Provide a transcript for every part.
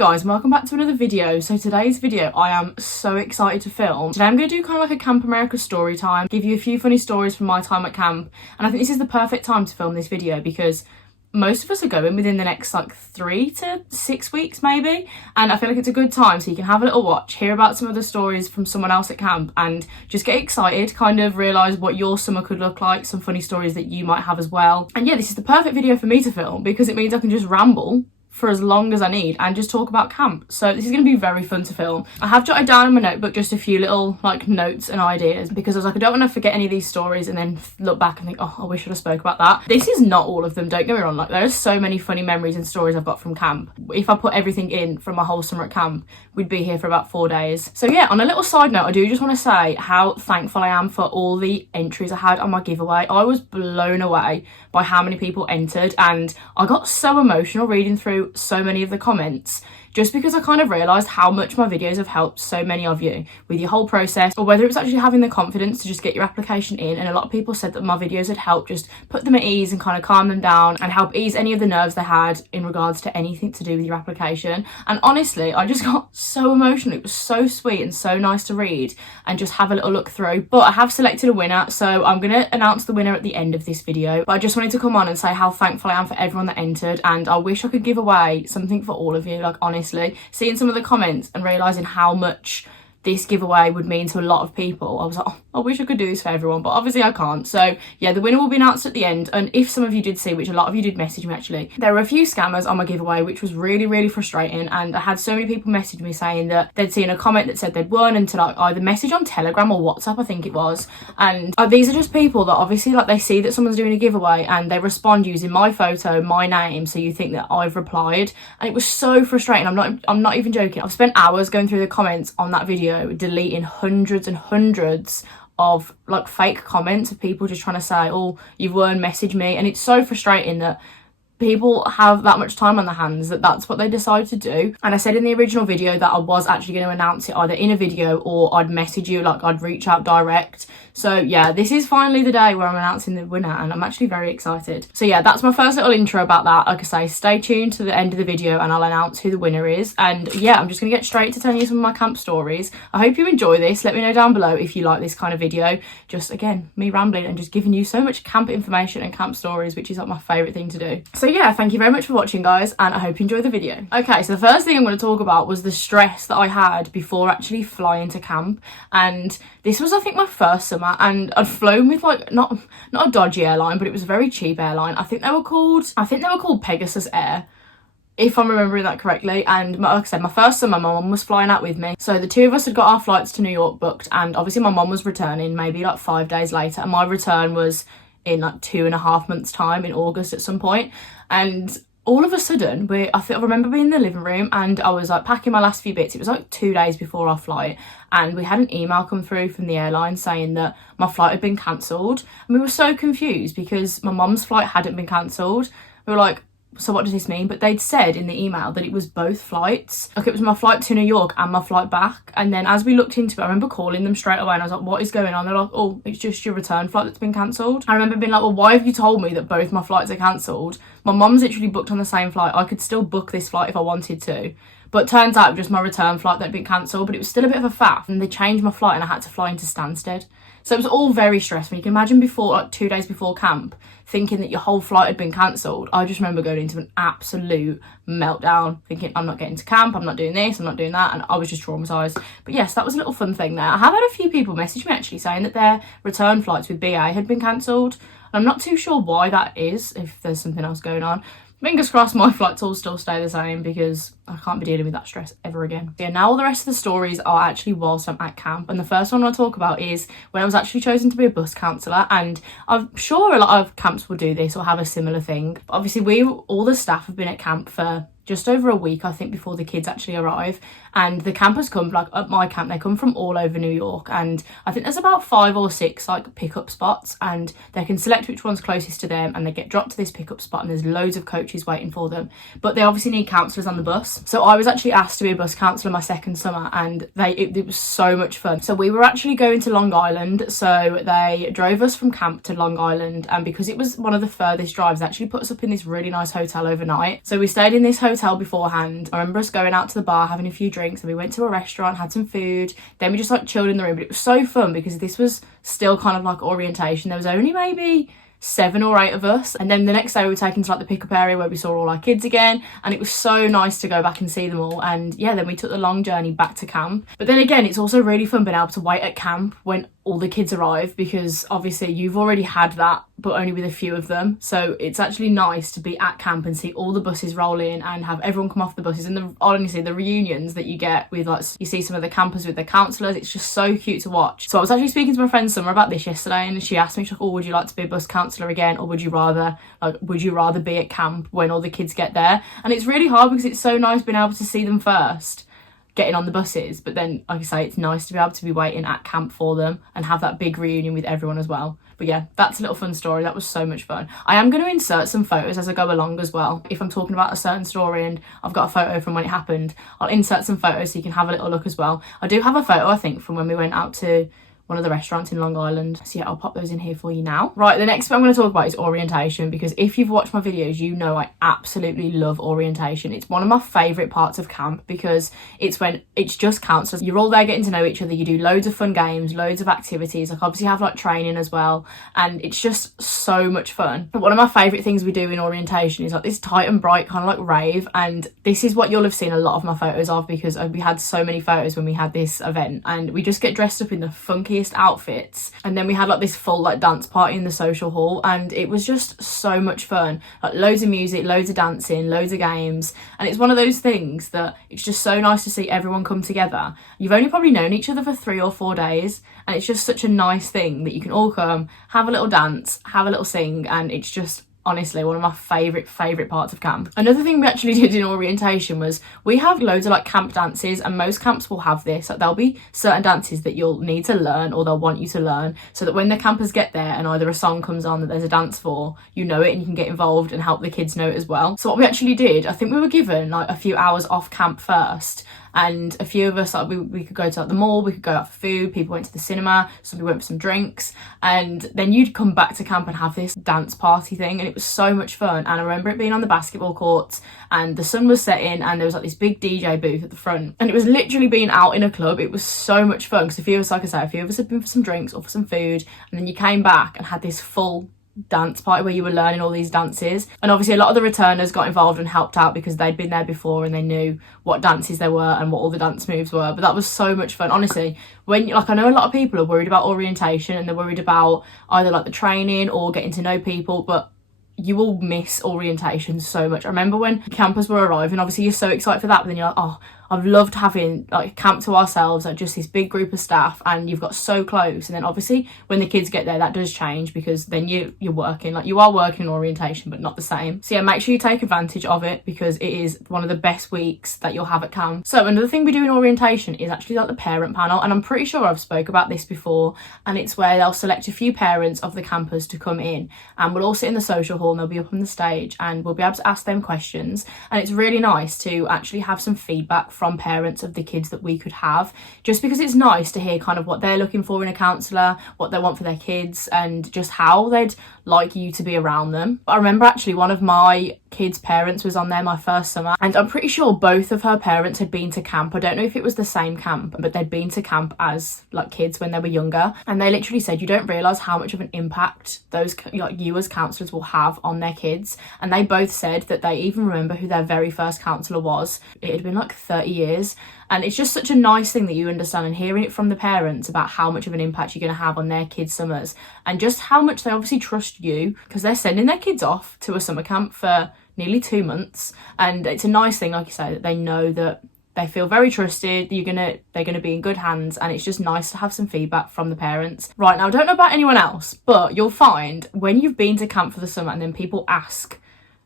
guys, and welcome back to another video. So today's video I am so excited to film. Today I'm going to do kind of like a Camp America story time, give you a few funny stories from my time at camp, and I think this is the perfect time to film this video because most of us are going within the next like 3 to 6 weeks maybe, and I feel like it's a good time so you can have a little watch, hear about some other stories from someone else at camp and just get excited, kind of realise what your summer could look like, some funny stories that you might have as well. And yeah, this is the perfect video for me to film because it means I can just ramble for as long as I need and just talk about camp. So this is going to be very fun to film. I have jotted down in my notebook just a few little like notes and ideas because I was like, I don't want to forget any of these stories and then look back and think, oh, I wish I'd have spoke about that. This is not all of them, don't get me wrong, like there are so many funny memories and stories I've got from camp. If I put everything in from my whole summer at camp, we'd be here for about 4 days. So yeah, on a little side note, I do just want to say how thankful I am for all the entries I had on my giveaway. I was blown away by how many people entered and I got so emotional reading through so many of the comments just because I kind of realised how much my videos have helped so many of you with your whole process, or whether it was actually having the confidence to just get your application in. And a lot of people said that my videos had helped just put them at ease and kind of calm them down and help ease any of the nerves they had in regards to anything to do with your application. And honestly, I just got so emotional. It was so sweet and so nice to read and just have a little look through. But I have selected a winner, so I'm going to announce the winner at the end of this video. But I just wanted to come on and say how thankful I am for everyone that entered, and I wish I could give away something for all of you. Like honestly, seeing some of the comments and realising how much this giveaway would mean to a lot of people, I was like, oh, I wish I could do this for everyone, but obviously I can't. So yeah, the winner will be announced at the end. And if some of you did see, which a lot of you did message me actually, there were a few scammers on my giveaway, which was really frustrating. And I had so many people message me saying that they'd seen a comment that said they'd won, and to like either message on Telegram or WhatsApp, I think it was. And these are just people that obviously like they see that someone's doing a giveaway and they respond using my photo, my name, so you think that I've replied. And it was so frustrating. I'm not even joking. I've spent hours going through the comments on that video, deleting hundreds and hundreds of like fake comments of people just trying to say, oh, you've won, message me. And it's so frustrating that people have that much time on their hands that that's what they decide to do. And I said in the original video that I was actually going to announce it either in a video or I'd message you, like I'd reach out direct. So yeah, this is finally the day where I'm announcing the winner and I'm actually very excited. So yeah, that's my first little intro about that. Like I say, stay tuned to the end of the video and I'll announce who the winner is. And yeah, I'm just gonna get straight to telling you some of my camp stories. I hope you enjoy this. Let me know down below if you like this kind of video. Just again, me rambling and just giving you so much camp information and camp stories, which is like my favourite thing to do. So yeah, thank you very much for watching guys, and I hope you enjoy the video. Okay, so the first thing I'm going to talk about was the stress that I had before actually flying to camp. And this was, I think, my first summer, and I'd flown with like not a dodgy airline, but it was a very cheap airline. I think they were called Pegasus Air, if I'm remembering that correctly. And like I said, my first summer, my mum was flying out with me. So the two of us had got our flights to New York booked, and obviously my mum was returning maybe like 5 days later, and my return was in like 2.5 months time, in August at some point. And all of a sudden, I remember being in the living room and I was like packing my last few bits. It was like 2 days before our flight, and we had an email come through from the airline saying that my flight had been cancelled. And we were so confused because my mum's flight hadn't been cancelled. We were like, so what does this mean? But they'd said in the email that it was both flights. Like it was my flight to New York and my flight back. And then as we looked into it, I remember calling them straight away and I was like, what is going on? They're like, oh, it's just your return flight that's been cancelled. I remember being like, well, why have you told me that both my flights are cancelled? My mum's literally booked on the same flight. I could still book this flight if I wanted to. But turns out it was just my return flight that had been cancelled, but it was still a bit of a faff. And they changed my flight and I had to fly into Stansted. So it was all very stressful. You can imagine before, like 2 days before camp, thinking that your whole flight had been cancelled. I just remember going into an absolute meltdown, thinking I'm not getting to camp, I'm not doing this, I'm not doing that, and I was just traumatised. But yes, that was a little fun thing there. I have had a few people message me actually saying that their return flights with BA had been cancelled. And I'm not too sure why that is, if there's something else going on. Fingers crossed my flights all still stay the same because I can't be dealing with that stress ever again. Yeah, now all the rest of the stories are actually whilst I'm at camp, and the first one I'll talk about is when I was actually chosen to be a bus counsellor. And I'm sure a lot of camps will do this or have a similar thing. But obviously all the staff have been at camp for just over a week, I think, before the kids actually arrive. And the campers come, like at my camp, they come from all over New York, and I think there's about 5 or 6 like pickup spots, and they can select which one's closest to them and they get dropped to this pickup spot, and there's loads of coaches waiting for them. But they obviously need counsellors on the bus. So I was actually asked to be a bus counsellor my second summer, and it was so much fun. So we were actually going to Long Island, so they drove us from camp to Long Island, and because it was one of the furthest drives, they actually put us up in this really nice hotel overnight. So we stayed in this hotel hotel beforehand. I remember us going out to the bar, having a few drinks, and we went to a restaurant, had some food, then we just like chilled in the room. But it was so fun because this was still kind of like orientation. There was only maybe 7 or 8 of us, and then the next day we were taken to like the pickup area where we saw all our kids again, and it was so nice to go back and see them all. And yeah, then we took the long journey back to camp. But then again, it's also really fun being able to wait at camp when all the kids arrive, because obviously you've already had that but only with a few of them. So it's actually nice to be at camp and see all the buses roll in and have everyone come off the buses, and honestly the reunions that you get with like, you see some of the campers with their counsellors, it's just so cute to watch. So I was actually speaking to my friend Summer about this yesterday, and she asked me, she's like, oh, would you like to be a bus counsellor again, or would you rather be at camp when all the kids get there? And it's really hard because it's so nice being able to see them first getting on the buses, but then like I say, it's nice to be able to be waiting at camp for them and have that big reunion with everyone as well. But yeah, that's a little fun story. That was so much fun. I am going to insert some photos as I go along as well. If I'm talking about a certain story and I've got a photo from when it happened, I'll insert some photos so you can have a little look as well. I do have a photo, I think, from when we went out to one of the restaurants in Long Island. So yeah, I'll pop those in here for you now. Right, the next bit I'm going to talk about is orientation, because if you've watched my videos, you know I absolutely love orientation. It's one of my favourite parts of camp because it's when it's just counsellors. You're all there getting to know each other. You do loads of fun games, loads of activities. Like obviously you have like training as well, and it's just so much fun. But one of my favourite things we do in orientation is like this tight and bright kind of like rave, and this is what you'll have seen a lot of my photos of, because we had so many photos when we had this event, and we just get dressed up in the funkiest outfits, and then we had like this full like dance party in the social hall, and it was just so much fun. Like loads of music, loads of dancing, loads of games, and it's one of those things that it's just so nice to see everyone come together. You've only probably known each other for 3 or 4 days, and it's just such a nice thing that you can all come, have a little dance, have a little sing, and it's just honestly one of my favourite parts of camp. Another thing we actually did in orientation was we have loads of like camp dances, and most camps will have this. Like there'll be certain dances that you'll need to learn, or they'll want you to learn, so that when the campers get there and either a song comes on that there's a dance for, you know it and you can get involved and help the kids know it as well. So what we actually did, I think we were given like a few hours off camp first, and a few of us, like, we could go to like the mall, we could go out for food, people went to the cinema, some people went for some drinks, and then you'd come back to camp and have this dance party thing, and it was so much fun. And I remember it being on the basketball courts, and the sun was setting, and there was like this big DJ booth at the front, and it was literally being out in a club. It was so much fun because a few of us, like I say, a few of us had been for some drinks or for some food, and then you came back and had this full dance party where you were learning all these dances. And obviously a lot of the returners got involved and helped out because they'd been there before and they knew what dances there were and what all the dance moves were. But that was so much fun. Honestly, when like I know a lot of people are worried about orientation and they're worried about either like the training or getting to know people, but you will miss orientation so much. I remember when campers were arriving, obviously you're so excited for that, but then you're like, oh, I've loved having like camp to ourselves, like just this big group of staff, and you've got so close. And then obviously when the kids get there, that does change because then you're working, like you are working in orientation, but not the same. So yeah, make sure you take advantage of it because it is one of the best weeks that you'll have at camp. So another thing we do in orientation is actually like the parent panel, and I'm pretty sure I've spoke about this before, and it's where they'll select a few parents of the campers to come in, and we'll all sit in the social hall and they'll be up on the stage and we'll be able to ask them questions. And it's really nice to actually have some feedback from parents of the kids that we could have, just because it's nice to hear kind of what they're looking for in a counsellor, what they want for their kids, and just how they'd like you to be around them. I remember actually one of my kids' parents was on there my first summer, and I'm pretty sure both of her parents had been to camp. I don't know if it was the same camp, but they'd been to camp as like kids when they were younger, and they literally said you don't realise how much of an impact those like you as counsellors will have on their kids. And they both said that they even remember who their very first counsellor was. It had been like 30 years. And it's just such a nice thing that you understand, and hearing it from the parents about how much of an impact you're going to have on their kids' summers, and just how much they obviously trust you because they're sending their kids off to a summer camp for nearly 2 months. And it's a nice thing, like you say, that they know that they feel very trusted, they're gonna be in good hands, and it's just nice to have some feedback from the parents. Right, now I don't know about anyone else, but you'll find when you've been to camp for the summer and then people ask,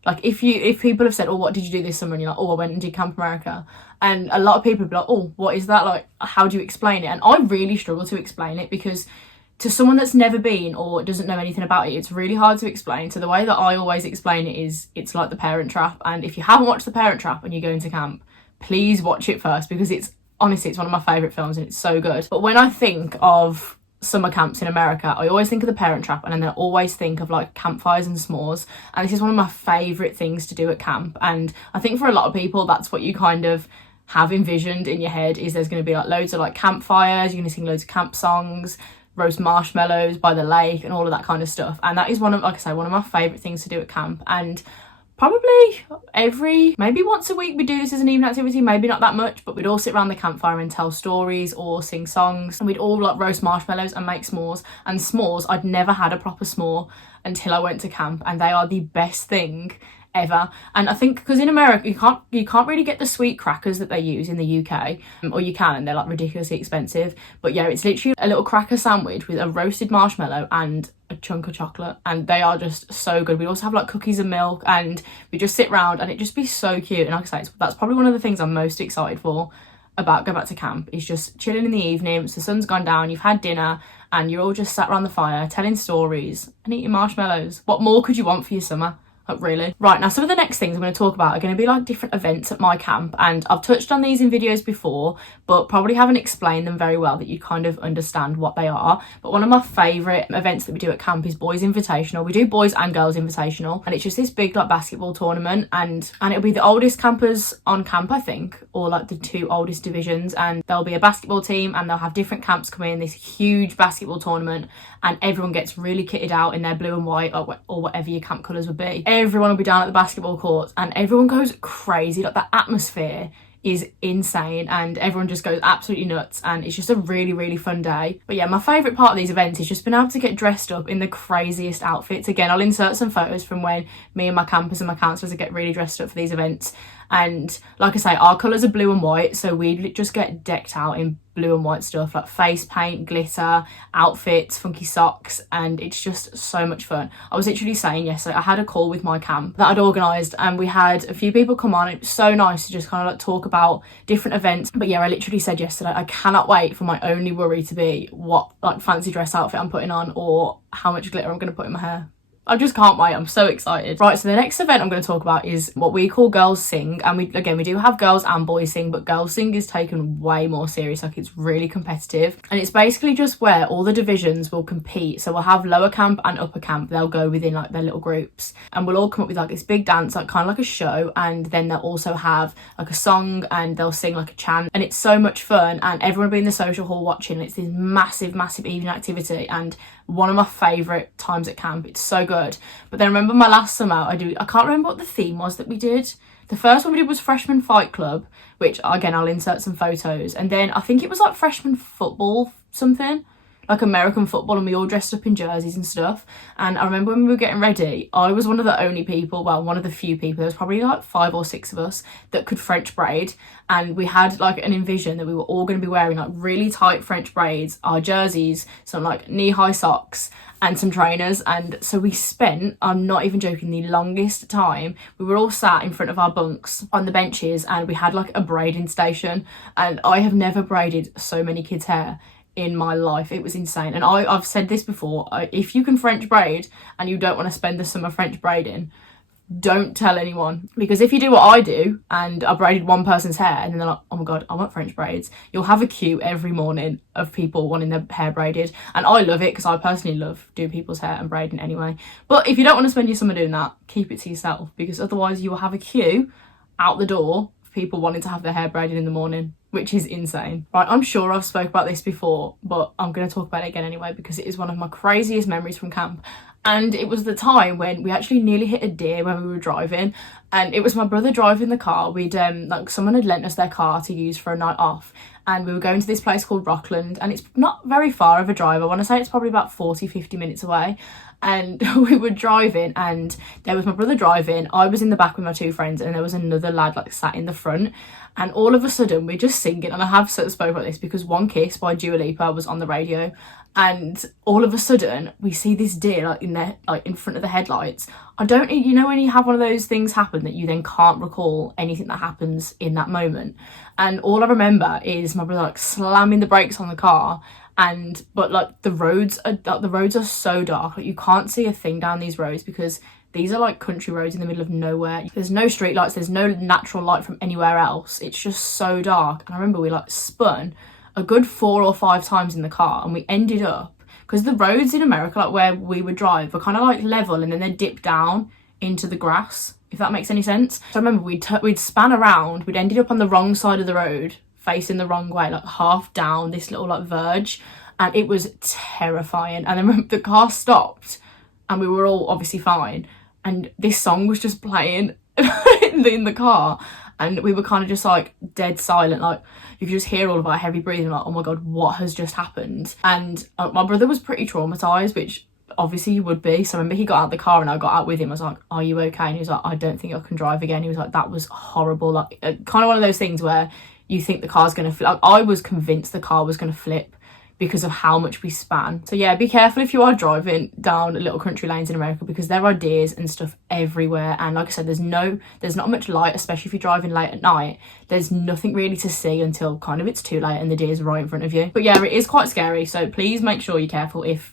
like if people have said, oh, what did you do this summer? And you're like, oh, I went and did Camp America. And a lot of people will be like, oh, what is that? Like, how do you explain it? And I really struggle to explain it because to someone that's never been or doesn't know anything about it, it's really hard to explain. So the way that I always explain it is it's like the Parent Trap. And if you haven't watched the Parent Trap and you go into camp, please watch it first because it's honestly, it's one of my favourite films and it's so good. But when I think of summer camps in America, I always think of the Parent Trap, and then I always think of like campfires and s'mores, and this is one of my favourite things to do at camp. And I think for a lot of people that's what you kind of have envisioned in your head, is there's going to be like loads of like campfires, you're going to sing loads of camp songs, roast marshmallows by the lake and all of that kind of stuff. And that is one of, like I say, one of my favourite things to do at camp. And probably maybe once a week we do this as an evening activity, maybe not that much, but we'd all sit around the campfire and tell stories or sing songs, and we'd all like roast marshmallows and make s'mores. And s'mores, I'd never had a proper s'more until I went to camp, and they are the best thing ever. And I think because in America you can't really get the sweet crackers that they use in the UK, or you can, and they're like ridiculously expensive. But yeah, it's literally a little cracker sandwich with a roasted marshmallow and a chunk of chocolate, and they are just so good. We also have like cookies and milk, and we just sit round and it just be so cute. And like I say, that's probably one of the things I'm most excited for about going back to camp, is just chilling in the evening. So the sun's gone down, you've had dinner, and you're all just sat around the fire telling stories and eating marshmallows. What more could you want for your summer? Like, really? Right, now some of the next things I'm going to talk about are going to be like different events at my camp, and I've touched on these in videos before but probably haven't explained them very well that you kind of understand what they are. But one of my favourite events that we do at camp is Boys Invitational. We do Boys and Girls Invitational, and it's just this big like basketball tournament, and it'll be the oldest campers on camp, I think, or like the 2 oldest divisions, and there'll be a basketball team and they'll have different camps come in, this huge basketball tournament, and everyone gets really kitted out in their blue and white or whatever your camp colours would be. Everyone will be down at the basketball courts and everyone goes crazy. Like, the atmosphere is insane and everyone just goes absolutely nuts, and it's just a really fun day. But yeah, my favourite part of these events is just being able to get dressed up in the craziest outfits. Again, I'll insert some photos from when me and my campers and my counsellors get really dressed up for these events. And like I say, our colours are blue and white, so we just get decked out in blue and white stuff like face paint, glitter, outfits, funky socks, and it's just so much fun. I was literally saying yesterday, I had a call with my camp that I'd organised, and we had a few people come on. It was so nice to just kind of like talk about different events. But yeah, I literally said yesterday, I cannot wait for my only worry to be what like fancy dress outfit I'm putting on or how much glitter I'm going to put in my hair. I just can't wait. I'm so excited. Right, so the next event I'm going to talk about is what we call Girls Sing. And we do have girls and boys sing, but Girls Sing is taken way more serious. Like, it's really competitive. And it's basically just where all the divisions will compete. So we'll have lower camp and upper camp. They'll go within like their little groups. And we'll all come up with like this big dance, like kind of like a show. And then they'll also have like a song and they'll sing like a chant. And it's so much fun. And everyone will be in the social hall watching. It's this massive evening activity. And one of my favourite times at camp. It's so good. But then I remember my last summer, I can't remember what the theme was that we did. The first one we did was Freshman Fight Club, which again I'll insert some photos, and then I think it was like freshman football something, like American football, and we all dressed up in jerseys and stuff. And I remember when we were getting ready, I was one of the only people, well, one of the few people, there was probably like 5 or 6 of us that could French braid, and we had like an envision that we were all going to be wearing like really tight French braids, our jerseys, some like knee-high socks and some trainers. And so we spent, I'm not even joking, the longest time. We were all sat in front of our bunks on the benches and we had like a braiding station, and I have never braided so many kids' hair in my life. It was insane. And I've said this before, if you can French braid and you don't want to spend the summer French braiding, don't tell anyone, because if you do what I do and I braided one person's hair and then they're like, oh my god, I want French braids, you'll have a queue every morning of people wanting their hair braided. And I love it because I personally love doing people's hair and braiding anyway. But if you don't want to spend your summer doing that, keep it to yourself, because otherwise you will have a queue out the door of people wanting to have their hair braided in the morning, which is insane. Right, I'm sure I've spoke about this before, but I'm going to talk about it again anyway, because it is one of my craziest memories from camp. And it was the time when we actually nearly hit a deer when we were driving, and it was my brother driving the car. We'd like someone had lent us their car to use for a night off, and we were going to this place called Rockland, and it's not very far of a drive. I want to say it's probably about 40-50 minutes away. And we were driving, and there was my brother driving, I was in the back with my 2 friends, and there was another lad like sat in the front. And all of a sudden we're just singing, and I have spoke about this because One Kiss by Dua Lipa was on the radio, and all of a sudden we see this deer like in front of the headlights. You know when you have one of those things happen that you then can't recall anything that happens in that moment, and all I remember is my brother like slamming the brakes on the car. But like the roads are so dark, like you can't see a thing down these roads because these are like country roads in the middle of nowhere. There's no street lights, there's no natural light from anywhere else. It's just so dark. And I remember we like spun a good 4 or 5 times in the car, and we ended up, because the roads in America, like where we would drive, were kind of like level and then they dip down into the grass, if that makes any sense. So I remember we'd span around, we'd ended up on the wrong side of the road, facing the wrong way, like half down this little like verge, and it was terrifying. And then the car stopped and we were all obviously fine, and this song was just playing in the car, and we were kind of just like dead silent, like you could just hear all of our heavy breathing, like, oh my god, what has just happened? And my brother was pretty traumatized, which obviously you would be. So I remember he got out of the car and I got out with him. I was like, are you okay? And he was like, I don't think I can drive again. He was like, that was horrible. Like kind of one of those things where you think the car's gonna flip. Like, I was convinced the car was gonna flip because of how much we span. So yeah, be careful if you are driving down little country lanes in America, because there are deers and stuff everywhere. And like I said, there's not much light, especially if you're driving late at night. There's nothing really to see until kind of it's too late and the deer's right in front of you. But yeah, it is quite scary. So please make sure you're careful if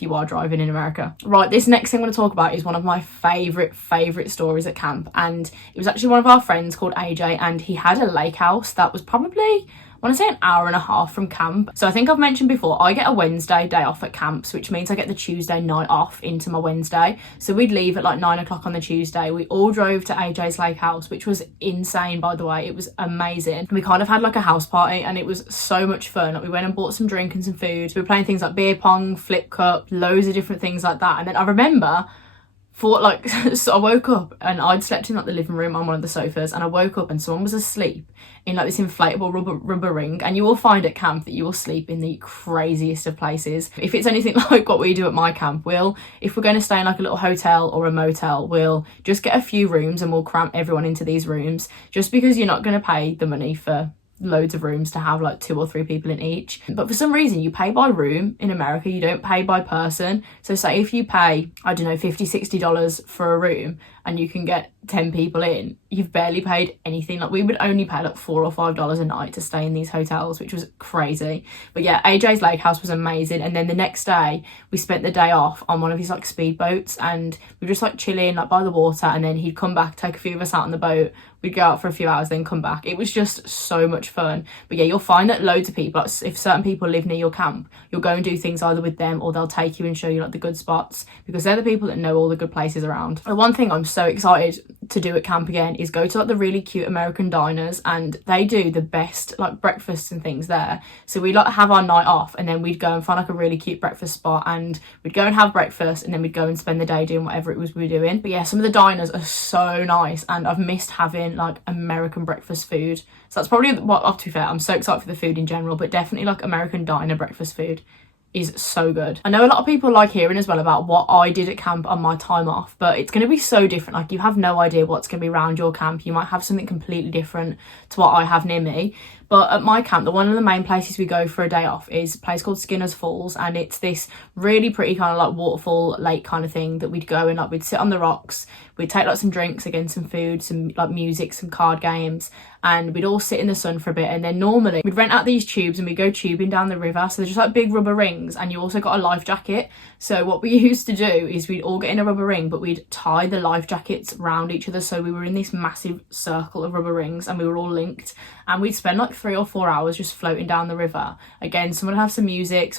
you are driving in America. Right, this next thing I'm going to talk about is one of my favourite stories at camp, and it was actually one of our friends called AJ, and he had a lake house that was probably, I want to say, an hour and a half from camp. So I think I've mentioned before, I get a Wednesday day off at camps, which means I get the Tuesday night off into my Wednesday. So we'd leave at like 9 o'clock on the Tuesday. We all drove to AJ's lake house, which was insane, by the way. It was amazing. We kind of had like a house party and it was so much fun. Like, we went and bought some drink and some food. We were playing things like beer pong, flip cup, loads of different things like that. And then I remember so I woke up and I'd slept in like the living room on one of the sofas, and I woke up and someone was asleep in like this inflatable rubber ring. And you will find at camp that you will sleep in the craziest of places. If it's anything like what we do at my camp, if we're going to stay in like a little hotel or a motel, we'll just get a few rooms and we'll cramp everyone into these rooms, just because you're not going to pay the money for loads of rooms to have like 2 or 3 people in each. But for some reason you pay by room in America, you don't pay by person. So say if you pay, I don't know, $50-$60 for a room and you can get 10 people in, you've barely paid anything. Like, we would only pay like $4 or $5 a night to stay in these hotels, which was crazy. But yeah, AJ's lake house was amazing. And then the next day we spent the day off on one of his like speedboats, and we were just like chilling like by the water, and then he'd come back, take a few of us out on the boat, we'd go out for a few hours, then come back. It was just so much fun. But yeah, you'll find that loads of people, like if certain people live near your camp, you'll go and do things either with them or they'll take you and show you like the good spots, because they're the people that know all the good places around. The one thing I'm so excited to do at camp again is go to like the really cute American diners, and they do the best like breakfasts and things there. So we'd like have our night off and then we'd go and find like a really cute breakfast spot, and we'd go and have breakfast, and then we'd go and spend the day doing whatever it was we were doing. But yeah, some of the diners are so nice, and I've missed having like American breakfast food. So that's probably what, to be fair, I'm so excited for the food in general, but definitely like American diner breakfast food is so good. I know a lot of people like hearing as well about what I did at camp on my time off, but it's going to be so different. Like, you have no idea what's going to be around your camp. You might have something completely different to what I have near me. But at my camp, one of the main places we go for a day off is a place called Skinner's Falls, and it's this really pretty kind of like waterfall lake kind of thing that we'd go and like we'd sit on the rocks, we'd take like some drinks, again some food, some like music, some card games, and we'd all sit in the sun for a bit. And then normally we'd rent out these tubes and we'd go tubing down the river. So they're just like big rubber rings, and you also got a life jacket. So what we used to do is we'd all get in a rubber ring, but we'd tie the life jackets around each other, so we were in this massive circle of rubber rings and we were all linked, and we'd spend like 3 or 4 hours just floating down the river. Again, someone would have some music,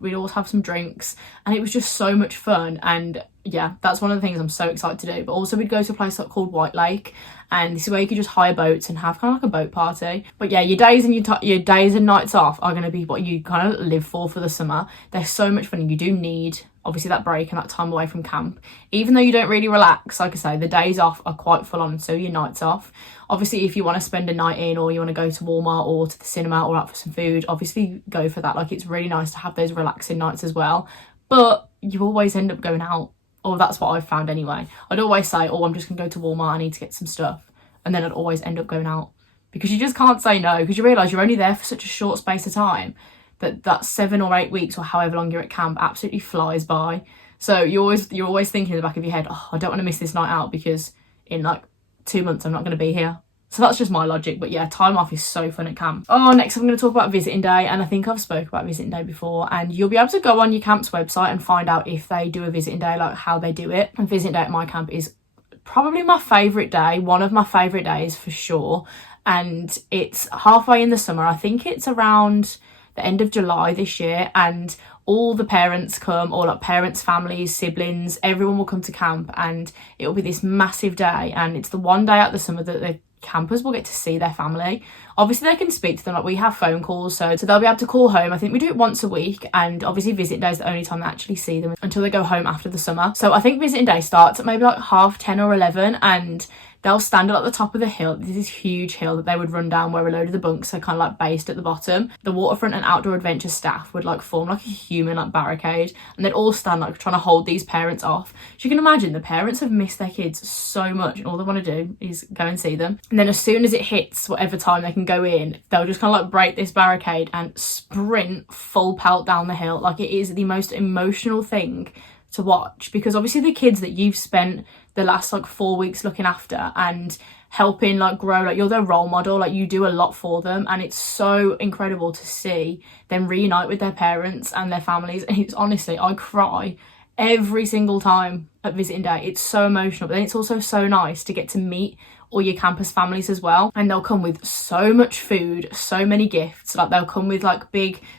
we'd all have some drinks, and it was just so much fun. And yeah, that's one of the things I'm so excited to do. But also we'd go to a place like called White Lake, and this is where you could just hire boats and have kind of like a boat party. But yeah, your days and nights off are going to be what you kind of live for the summer. They're so much fun, and you do need obviously that break and that time away from camp. Even though you don't really relax, like I say, the days off are quite full on, so your nights off. Obviously, if you want to spend a night in, or you want to go to Walmart or to the cinema or out for some food, obviously go for that. Like, it's really nice to have those relaxing nights as well. But you always end up going out. Or that's what I've found anyway. I'd always say, oh, I'm just going to go to Walmart, I need to get some stuff. And then I'd always end up going out. Because you just can't say no, because you realise you're only there for such a short space of time that 7 or 8 weeks or however long you're at camp absolutely flies by. So you're always thinking in the back of your head, oh, I don't want to miss this night out because in like 2 months I'm not going to be here. So that's just my logic. But yeah, time off is so fun at camp. Oh, next I'm going to talk about visiting day, and I think I've spoke about visiting day before, and you'll be able to go on your camp's website and find out if they do a visiting day, like how they do it. And visiting day at my camp is probably my favourite day, one of my favourite days for sure. And it's halfway in the summer. I think it's around the end of July this year, and all the parents come, or like parents, families, siblings, everyone will come to camp, and it'll be this massive day. And it's the one day out of the summer that the campers will get to see their family. Obviously they can speak to them, like we have phone calls, so they'll be able to call home. I think we do it once a week, and obviously visit day is the only time they actually see them until they go home after the summer. So I think visiting day starts at maybe like 10:30 or 11, and they'll stand at the top of the hill. There's this huge hill that they would run down where a load of the bunks are kind of like based at the bottom. The waterfront and outdoor adventure staff would like form like a human like barricade, and they'd all stand like trying to hold these parents off. So you can imagine the parents have missed their kids so much, and all they want to do is go and see them. And then as soon as it hits whatever time they can go in, they'll just kind of like break this barricade and sprint full pelt down the hill. Like, it is the most emotional thing to watch, because obviously the kids that you've spent the last like 4 weeks looking after and helping like grow, like you're their role model, like you do a lot for them, and it's so incredible to see them reunite with their parents and their families. And it's honestly, I cry every single time at visiting day. It's so emotional, but then it's also so nice to get to meet all your campus families as well, and they'll come with so much food, so many gifts. Like they'll come with like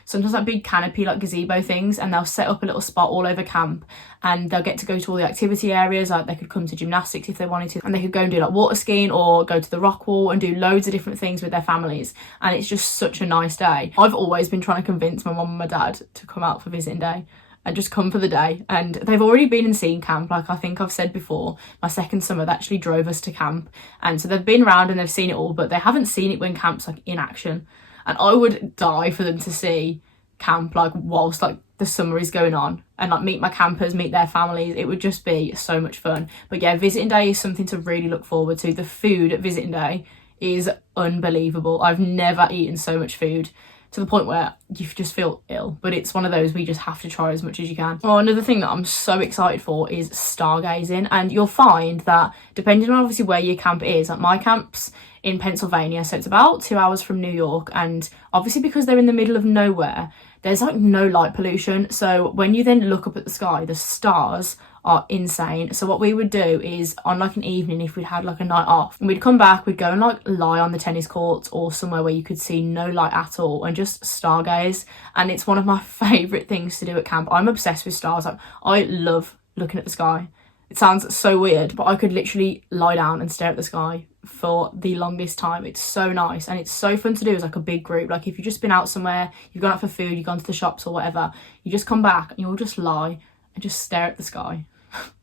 sometimes like big canopy like gazebo things, and they'll set up a little spot all over camp, and they'll get to go to all the activity areas. Like they could come to gymnastics if they wanted to, and they could go and do like water skiing or go to the rock wall and do loads of different things with their families. And it's just such a nice day. I've always been trying to convince my mum and my dad to come out for visiting day and just come for the day, and they've already been and seen camp. Like I think I've said before, my second summer they actually drove us to camp, and so they've been around and they've seen it all, but they haven't seen it when camp's like in action. And I would die for them to see camp like whilst like the summer is going on, and like meet my campers, meet their families. It would just be so much fun. But yeah, visiting day is something to really look forward to. The food at visiting day is unbelievable. I've never eaten so much food, to the point where you just feel ill, but it's one of those where you just have to try as much as you can. Oh, another thing that I'm so excited for is stargazing, and you'll find that depending on obviously where your camp is, like my camp's in Pennsylvania, so it's about 2 hours from New York, and obviously because they're in the middle of nowhere, there's like no light pollution. So when you then look up at the sky, the stars are insane. So what we would do is on like an evening, if we'd had like a night off, and we'd come back, we'd go and like lie on the tennis courts or somewhere where you could see no light at all and just stargaze. And it's one of my favourite things to do at camp. I'm obsessed with stars. Like, I love looking at the sky. It sounds so weird, but I could literally lie down and stare at the sky for the longest time. It's so nice, and it's so fun to do as like a big group. Like if you've just been out somewhere, you've gone out for food, you've gone to the shops or whatever, you just come back and you'll just lie and just stare at the sky.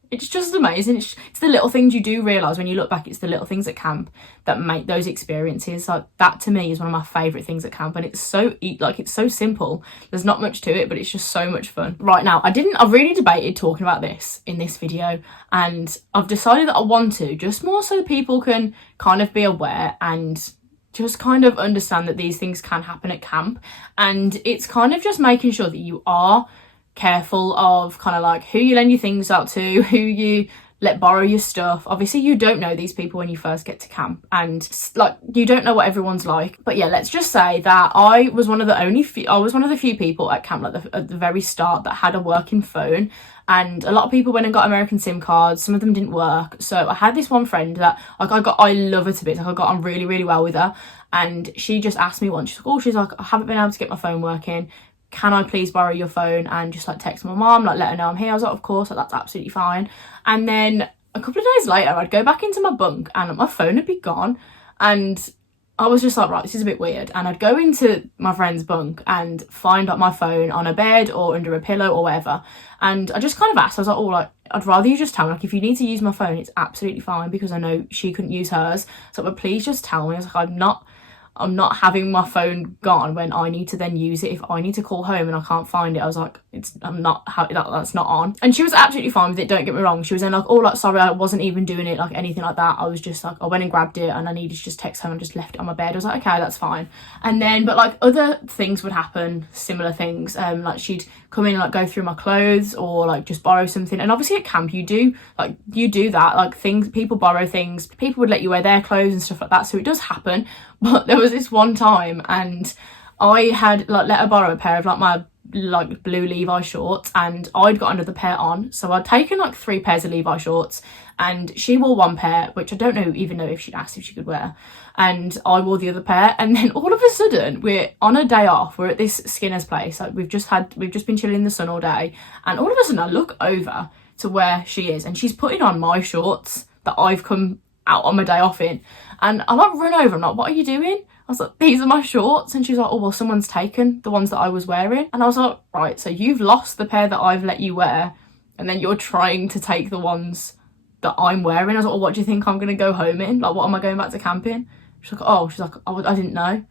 It's just amazing. It's the little things you do realise when you look back. It's the little things at camp that make those experiences. Like that to me is one of my favourite things at camp, and it's so it's so simple. There's not much to it, but it's just so much fun. Right now, I've really debated talking about this in this video, and I've decided that I want to, just more so people can kind of be aware and just kind of understand that these things can happen at camp. And it's kind of just making sure that you are careful of kind of like who you lend your things out to, who you let borrow your stuff. Obviously you don't know these people when you first get to camp, and like you don't know what everyone's like. But yeah, let's just say that I was one of the few people at camp, like at the very start, that had a working phone. And a lot of people went and got American SIM cards. Some of them didn't work. So I had this one friend that I love her to bits. Like I got on really, really well with her. And she just asked me once, she's like, I haven't been able to get my phone working. Can I please borrow your phone and just like text my mom, like let her know I'm here? I was like, of course, like, that's absolutely fine. And then a couple of days later, I'd go back into my bunk and my phone would be gone. And I was just like, right, this is a bit weird. And I'd go into my friend's bunk and find like my phone on a bed or under a pillow or whatever. And I just kind of asked, I was like, oh, like, I'd rather you just tell me, like, if you need to use my phone, it's absolutely fine, because I know she couldn't use hers. So but please just tell me. I was like, I'm not having my phone gone when I need to then use it. If I need to call home and I can't find it, I was like, that's not on. And she was absolutely fine with it, don't get me wrong. She was then like, oh, like, sorry, I wasn't even doing it, like anything like that. I was just like, I went and grabbed it and I needed to just text her and just left it on my bed. I was like, okay, that's fine. And then, but like other things would happen, similar things. Like she'd come in and like go through my clothes or like just borrow something. And obviously at camp you do that, like people borrow things. People would let you wear their clothes and stuff like that. So it does happen. But there was this one time and I had like let her borrow a pair of like my like blue Levi shorts, and I'd got another pair on, so I'd taken like 3 pairs of Levi shorts, and she wore 1 pair, which I don't even know if she'd asked if she could wear, and I wore the other pair. And then all of a sudden, we're on a day off, we're at this Skinner's place, like we've just been chilling in the sun all day, and all of a sudden I look over to where she is, and she's putting on my shorts that I've come out on my day off in, and I like run over, I'm like, what are you doing? I was like, these are my shorts. And she's like, oh, well, someone's taken the ones that I was wearing. And I was like, right, so you've lost the pair that I've let you wear, and then you're trying to take the ones that I'm wearing. I was like, well, what do you think I'm going to go home in? Like, what am I going back to camp in? She's like, oh, I didn't know.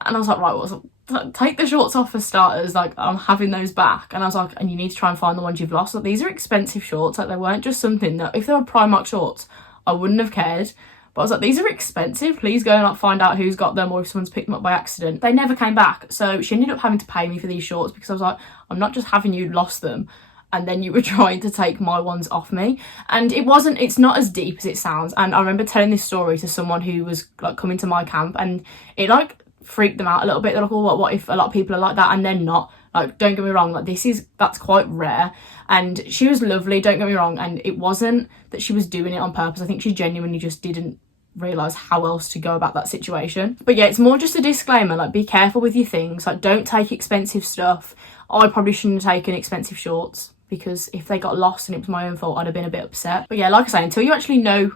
And I was like, right, well, take the shorts off for starters. Like, I'm having those back. And I was like, and you need to try and find the ones you've lost. Like, these are expensive shorts. Like, they weren't just something that, if they were Primark shorts, I wouldn't have cared. But I was like, these are expensive. Please go and like find out who's got them, or if someone's picked them up by accident. They never came back. So she ended up having to pay me for these shorts, because I was like, I'm not just having you lost them and then you were trying to take my ones off me. And it's not as deep as it sounds. And I remember telling this story to someone who was like coming to my camp, and it like freaked them out a little bit. They're like, oh, what if a lot of people are like that? And they're not. Like, don't get me wrong, like that's quite rare. And she was lovely, don't get me wrong, and it wasn't that she was doing it on purpose. I think she genuinely just didn't realise how else to go about that situation. But yeah, it's more just a disclaimer, like, be careful with your things, like, don't take expensive stuff. I probably shouldn't have taken expensive shorts, because if they got lost and it was my own fault, I'd have been a bit upset. But yeah, like I say, until you actually know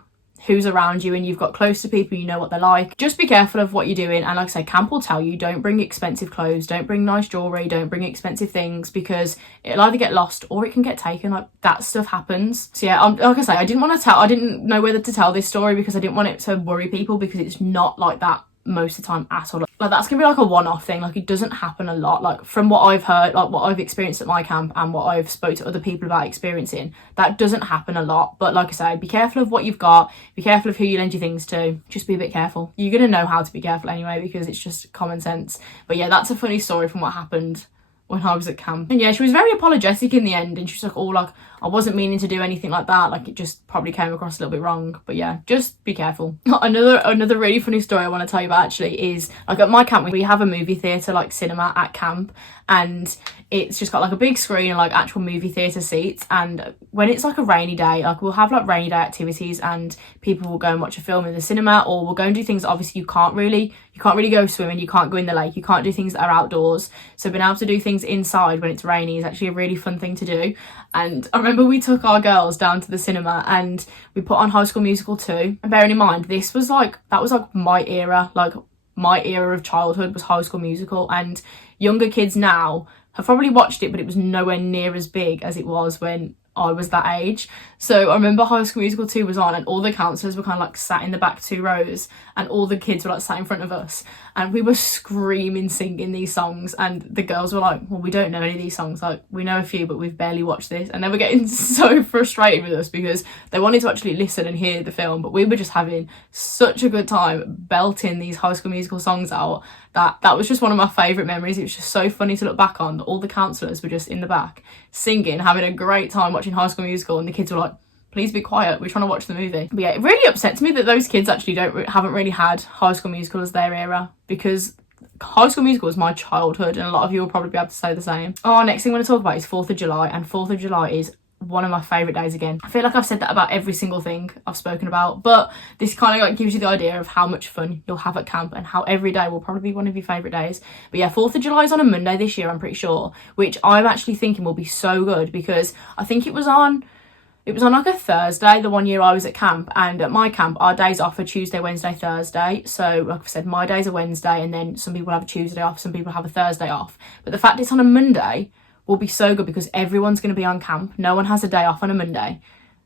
who's around you and you've got close to people, you know what they're like, just be careful of what you're doing. And like I say, camp will tell you, don't bring expensive clothes, don't bring nice jewellery, don't bring expensive things, because it'll either get lost or it can get taken. Like, that stuff happens. So yeah, like I say, I didn't know whether to tell this story, because I didn't want it to worry people, because it's not like that most of the time at all. Like, that's gonna be like a one-off thing. Like, it doesn't happen a lot. Like, from what I've heard, like what I've experienced at my camp and what I've spoke to other people about experiencing, that doesn't happen a lot. But like I say, be careful of what you've got, be careful of who you lend your things to, just be a bit careful. You're gonna know how to be careful anyway, because it's just common sense. But yeah, that's a funny story from what happened when I was at camp. And yeah, she was very apologetic in the end, and she was like, oh, like, I wasn't meaning to do anything like that, like, it just probably came across a little bit wrong. But yeah, just be careful. Another really funny story I want to tell you about actually is, like, at my camp we have a movie theatre, like cinema at camp, and it's just got like a big screen and like actual movie theatre seats. And when it's like a rainy day, like, we'll have like rainy day activities, and people will go and watch a film in the cinema, or we'll go and do things that obviously you can't really go swimming, you can't go in the lake, you can't do things that are outdoors. So being able to do things inside when it's rainy is actually a really fun thing to do. And I remember we took our girls down to the cinema and we put on High School Musical 2. And bearing in mind, that was like my era, like my era of childhood was High School Musical. And younger kids now have probably watched it, but it was nowhere near as big as it was when I was that age. So I remember High School Musical 2 was on, and all the counsellors were kind of like sat in the back 2 rows, and all the kids were like sat in front of us, and we were screaming, singing these songs, and the girls were like, well, we don't know any of these songs, like, we know a few but we've barely watched this. And they were getting so frustrated with us because they wanted to actually listen and hear the film, but we were just having such a good time belting these High School Musical songs out. That was just one of my favourite memories. It was just so funny to look back on, that all the counsellors were just in the back singing, having a great time watching High School Musical, and the kids were like, please be quiet, we're trying to watch the movie. But yeah, it really upsets me that those kids actually haven't really had High School Musical as their era, because High School Musical was my childhood, and a lot of you will probably be able to say the same. Oh, next thing I'm going to talk about is 4th of July, and 4th of July is one of my favourite days again. I feel like I've said that about every single thing I've spoken about, but this kind of like gives you the idea of how much fun you'll have at camp, and how every day will probably be one of your favourite days. But yeah, 4th of July is on a Monday this year, I'm pretty sure, which I'm actually thinking will be so good, because I think it was on like a Thursday the one year I was at camp, and at my camp our days off are Tuesday, Wednesday, Thursday. So like I said, my days are Wednesday, and then some people have a Tuesday off, some people have a Thursday off. But the fact it's on a Monday will be so good, because everyone's going to be on camp. No one has a day off on a Monday.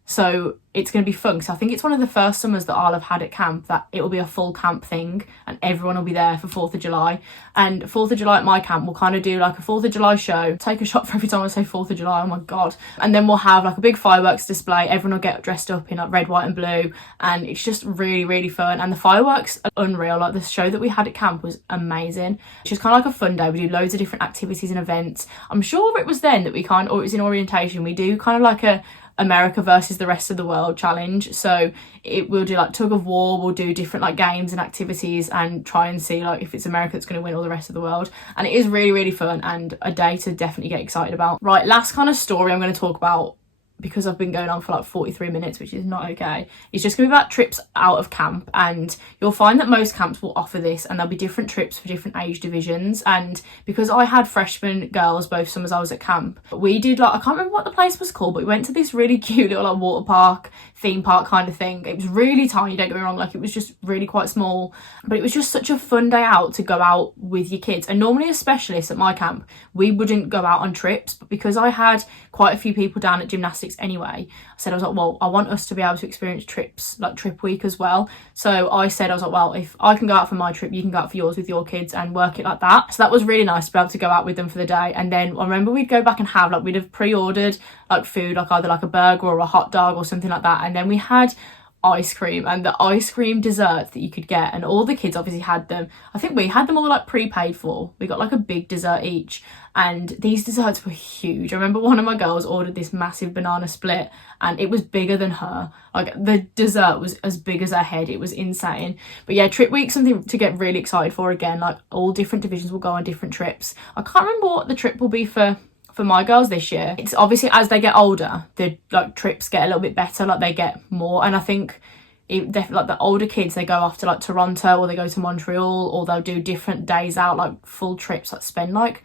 So it's going to be fun. So I think it's one of the first summers that I'll have had at camp that it will be a full camp thing, and everyone will be there for 4th of July. And 4th of July at my camp, we'll kind of do like a 4th of July show. Take a shot for every time I say 4th of July, oh my God. And then we'll have like a big fireworks display. Everyone will get dressed up in like red, white and blue. And it's just really, really fun. And the fireworks are unreal. Like, the show that we had at camp was amazing. It's just kind of like a fun day. We do loads of different activities and events. I'm sure it was then that or it was in orientation, we do kind of like a America versus the rest of the world challenge. So we'll do like tug of war, we'll do different like games and activities and try and see like if it's America that's going to win or the rest of the world. And it is really, really fun and a day to definitely get excited about. Right, last kind of story I'm going to talk about, because I've been going on for like 43 minutes, which is not okay. It's just going to be about trips out of camp, and you'll find that most camps will offer this, and there'll be different trips for different age divisions. And because I had freshman girls both summers I was at camp, we did like, I can't remember what the place was called, but we went to this really cute little like water park, theme park kind of thing. It was really tiny, don't get me wrong, like it was just really quite small, but it was just such a fun day out to go out with your kids. And normally as specialists at my camp, we wouldn't go out on trips, but because I had quite a few people down at gymnastics anyway, I was like, well, I want us to be able to experience trips, like trip week as well. So I was like, well, if I can go out for my trip, you can go out for yours with your kids and work it like that. So that was really nice to be able to go out with them for the day. And then I remember we'd go back and have, like, we'd have pre-ordered like food, like either like a burger or a hot dog or something like that. And then we had ice cream, and the ice cream desserts that you could get, and all the kids obviously had them. I think we had them all like prepaid for. We got like a big dessert each, and these desserts were huge. I remember one of my girls ordered this massive banana split, and it was bigger than her. Like the dessert was as big as her head. It was insane. But yeah, trip week, something to get really excited for. Again, like all different divisions will go on different trips. I can't remember what the trip will be for my girls this year. It's obviously as they get older, the like trips get a little bit better, like they get more. And I think it definitely, like the older kids, they go off to like Toronto or they go to Montreal, or they'll do different days out, like full trips, like spend like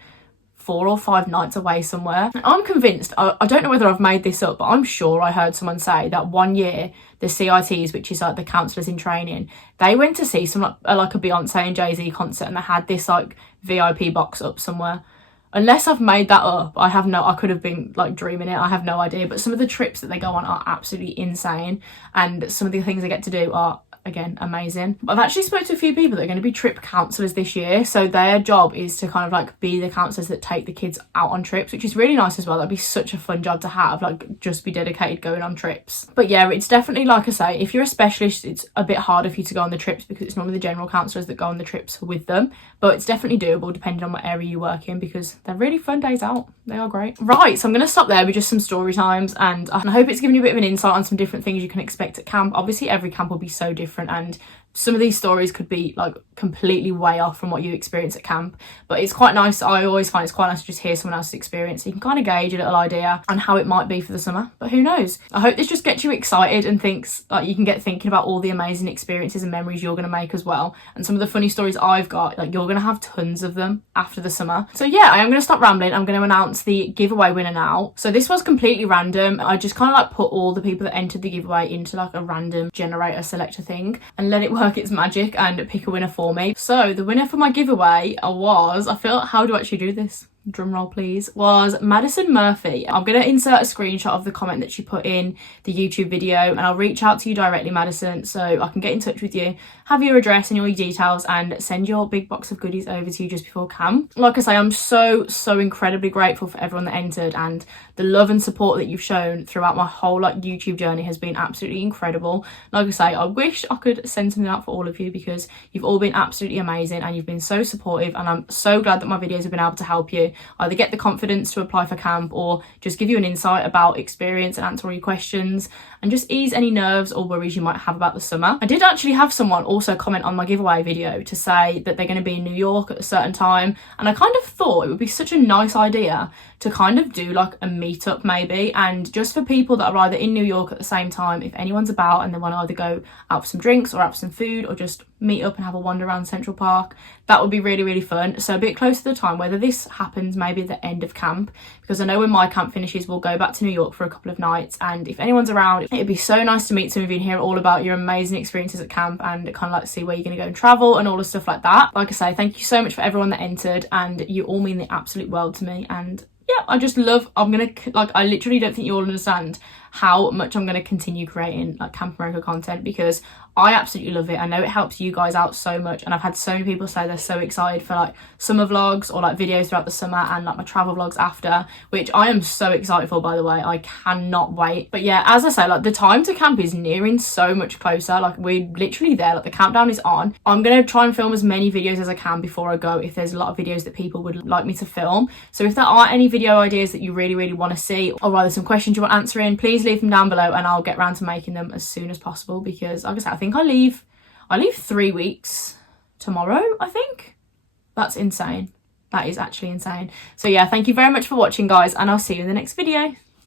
4 or 5 nights away somewhere. And I'm convinced, I don't know whether I've made this up, but I'm sure I heard someone say that one year the CITs, which is like the counsellors in training, they went to see some like a Beyonce and Jay-Z concert, and they had this like VIP box up somewhere. Unless I've made that up, I could have been like dreaming it, I have no idea. But some of the trips that they go on are absolutely insane, and some of the things they get to do are, again, amazing. I've actually spoke to a few people that are going to be trip counsellors this year, so their job is to kind of like be the counsellors that take the kids out on trips, which is really nice as well. That'd be such a fun job to have, like just be dedicated going on trips. But yeah, it's definitely, like I say, if you're a specialist, it's a bit harder for you to go on the trips because it's normally the general counsellors that go on the trips with them, but it's definitely doable depending on what area you work in, because they're really fun days out. They are great. Right, so I'm going to stop there with just some story times, and I hope it's given you a bit of an insight on some different things you can expect at camp. Obviously every camp will be so different, and some of these stories could be like completely way off from what you experience at camp, but it's quite nice. I always find it's quite nice to just hear someone else's experience, so you can kind of gauge a little idea on how it might be for the summer. But who knows, I hope this just gets you excited and thinks like you can get thinking about all the amazing experiences and memories you're going to make as well, and some of the funny stories I've got, like you're going to have tons of them after the summer. So yeah, I am going to stop rambling. I'm going to announce the giveaway winner now. So this was completely random. I just kind of like put all the people that entered the giveaway into like a random generator selector thing and let it work its magic and pick a winner for me. So the winner for my giveaway was, how do I actually do this? Drum roll please, was Madison Murphy. I'm going to insert a screenshot of the comment that she put in the YouTube video, and I'll reach out to you directly, Madison, so I can get in touch with you, have your address and all your details, and send your big box of goodies over to you just before camp. Like I say, I'm so incredibly grateful for everyone that entered, and the love and support that you've shown throughout my whole like YouTube journey has been absolutely incredible. Like I say, I wish I could send something out for all of you, because you've all been absolutely amazing and you've been so supportive, and I'm so glad that my videos have been able to help you either get the confidence to apply for camp or just give you an insight about experience and answer all your questions and just ease any nerves or worries you might have about the summer. I did actually have someone also comment on my giveaway video to say that they're going to be in New York at a certain time, and I kind of thought it would be such a nice idea to kind of do like a meetup maybe, and just for people that are either in New York at the same time, if anyone's about and they want to either go out for some drinks or out for some food or just meet up and have a wander around Central Park, that would be really fun. So a bit closer to the time, whether this happens maybe at the end of camp, because I know when my camp finishes we'll go back to New York for a couple of nights, and if anyone's around, it'd be so nice to meet some of you and hear all about your amazing experiences at camp and kind of like see where you're going to go and travel and all the stuff like that. Like I say, thank you so much for everyone that entered, and you all mean the absolute world to me. And yeah, I just love, I literally don't think you all understand how much I'm going to continue creating like Camp America content, because I absolutely love it. I know it helps you guys out so much, and I've had so many people say they're so excited for like summer vlogs or like videos throughout the summer and like my travel vlogs after, which I am so excited for, by the way. I cannot wait. But yeah, as I say, like the time to camp is nearing so much closer. Like we're literally there, like the countdown is on. I'm going to try and film as many videos as I can before I go, if there's a lot of videos that people would like me to film. So if there are any video ideas that you really want to see, or rather some questions you want answering, please please leave them down below and I'll get round to making them as soon as possible, because like I said, I think I leave 3 weeks tomorrow, I think. That's insane. That is actually insane. So yeah, thank you very much for watching, guys, and I'll see you in the next video.